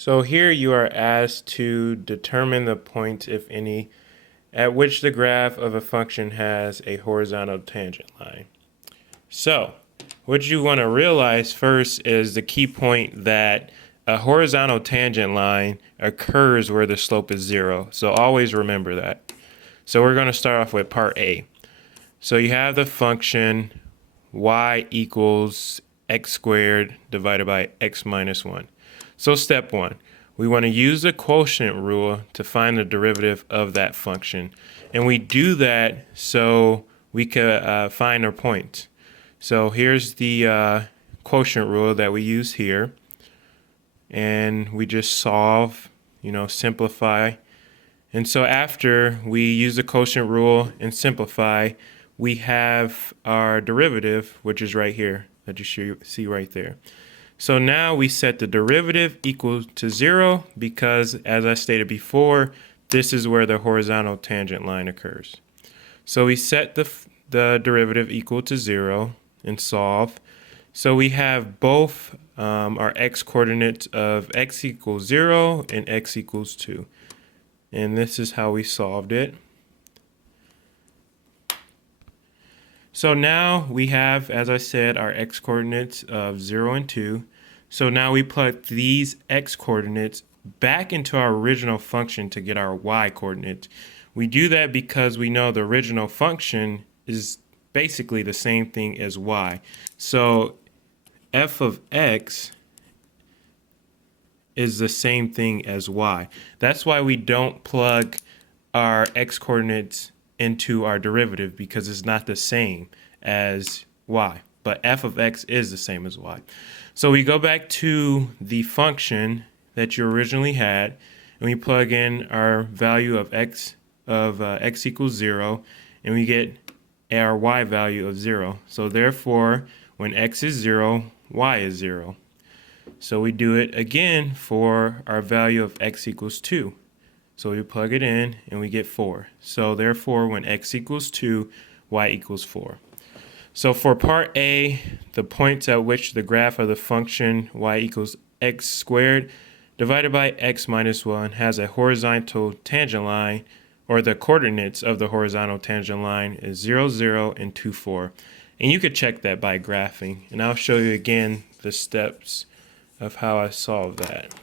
So here you are asked to determine the point, if any, at which the graph of a function has a horizontal tangent line. So what you want to realize first is the key point that a horizontal tangent line occurs where the slope is 0. So always remember that. So we're going to start off with part A. So you have the function y equals x squared divided by x minus 1. So step 1, we want to use the quotient rule to find the derivative of that function. And we do that so we can find our point. So here's the quotient rule that we use here. And we just solve, simplify. And so after we use the quotient rule and simplify, we have our derivative, which is right here, that you see right there. So now we set the derivative equal to 0 because, as I stated before, this is where the horizontal tangent line occurs. So we set the derivative equal to 0 and solve. So we have both our x coordinates of x equals 0 and x equals 2. And this is how we solved it. So now we have, as I said, our x coordinates of 0 and 2. So now we plug these x coordinates back into our original function to get our y coordinates. We do that because we know the original function is basically the same thing as y. So f of x is the same thing as y. That's why we don't plug our x coordinates into our derivative, because it's not the same as y, but f of x is the same as y. So we go back to the function that you originally had, and we plug in our value of x equals 0, and we get our y value of 0. So therefore, when x is 0, y is 0. So we do it again for our value of x equals 2. So we plug it in and we get 4. So therefore, when x equals 2, y equals 4. So for part A, the points at which the graph of the function y equals x squared divided by x minus 1 has a horizontal tangent line, or the coordinates of the horizontal tangent line is 0, 0, and 2, 4. And you could check that by graphing. And I'll show you again the steps of how I solve that.